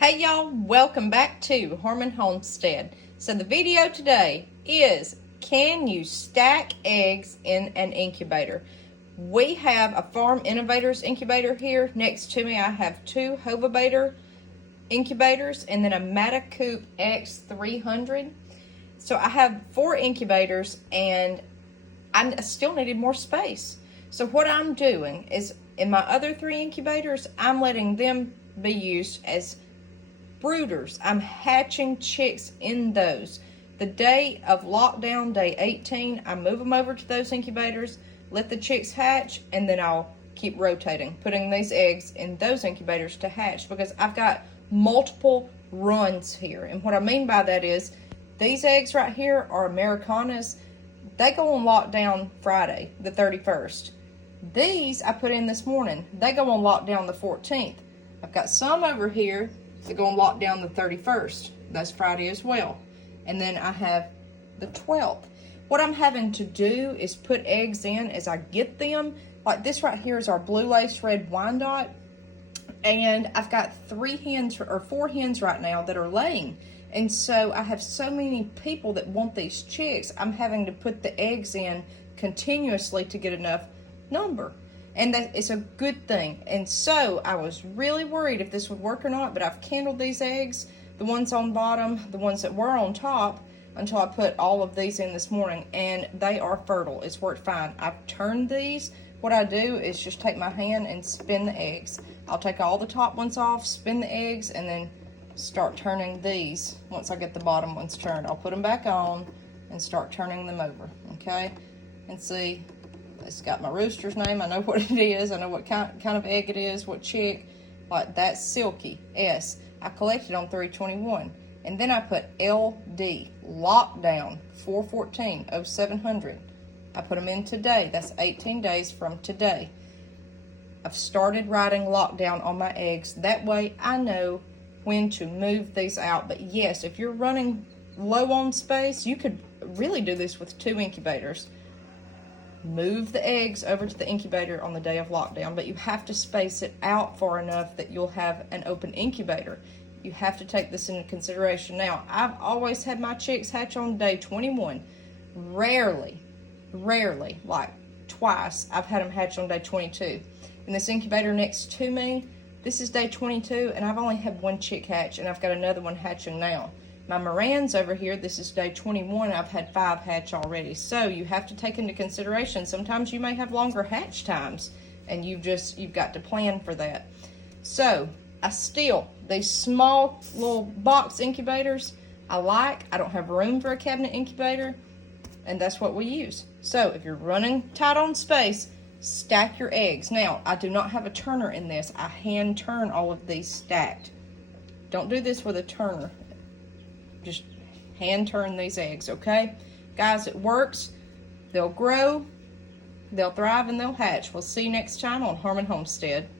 Hey y'all, welcome back to Harmon Homestead. So the video today is, can you stack eggs in an incubator? We have a Farm Innovators incubator here. Next to me I have two Hovabator incubators and then a Matacoop X300. So I have 4 incubators and I still needed more space. So what I'm doing is, in my other 3 incubators, I'm letting them be used as brooders. I'm hatching chicks in those. The day of lockdown, day 18, I move them over to those incubators, let the chicks hatch, and then I'll keep rotating, putting these eggs in those incubators to hatch, because I've got multiple runs here. And what I mean by that is, these eggs right here are Americanas. They go on lockdown Friday, the 31st. These I put in this morning. They go on lockdown the 14th. I've got some over here that go on lockdown the 31st. That's Friday as well. And then I have the 12th. What I'm having to do is put eggs in as I get them. Like this right here is our blue lace red Wyandotte. And I've got 4 hens right now that are laying. And so I have so many people that want these chicks, I'm having to put the eggs in continuously to get enough number. And that is a good thing. And so I was really worried if this would work or not, but I've candled these eggs, the ones on bottom, the ones that were on top, until I put all of these in this morning, and they are fertile. It's worked fine. I've turned these. What I do is just take my hand and spin the eggs. I'll take all the top ones off, spin the eggs, and then start turning these. Once I get the bottom ones turned, I'll put them back on and start turning them over, okay? And see, it's got my rooster's name. I know what it is. I know what kind of egg it is, what chick. Like that's Silky S. I collected on 321. And then I put LD, Lockdown 414-0700. I put them in today. That's 18 days from today. I've started writing lockdown on my eggs. That way I know when to move these out. But yes, if you're running low on space, you could really do this with 2 incubators. Move the eggs over to the incubator on the day of lockdown, but you have to space it out far enough that you'll have an open incubator. You have to take this into consideration. Now, I've always had my chicks hatch on day 21. Rarely, like twice, I've had them hatch on day 22. In this incubator next to me, this is day 22, and I've only had 1 chick hatch, and I've got another one hatching now. My Morans over here, this is day 21. I've had 5 hatch already. So you have to take into consideration, sometimes you may have longer hatch times, and you've got to plan for that. So these small little box incubators, I don't have room for a cabinet incubator, and that's what we use. So if you're running tight on space, stack your eggs. Now, I do not have a turner in this. I hand turn all of these stacked. Don't do this with a turner. Just hand turn these eggs, okay? Guys, it works. They'll grow, they'll thrive, and they'll hatch. We'll see you next time on Harmon Homestead.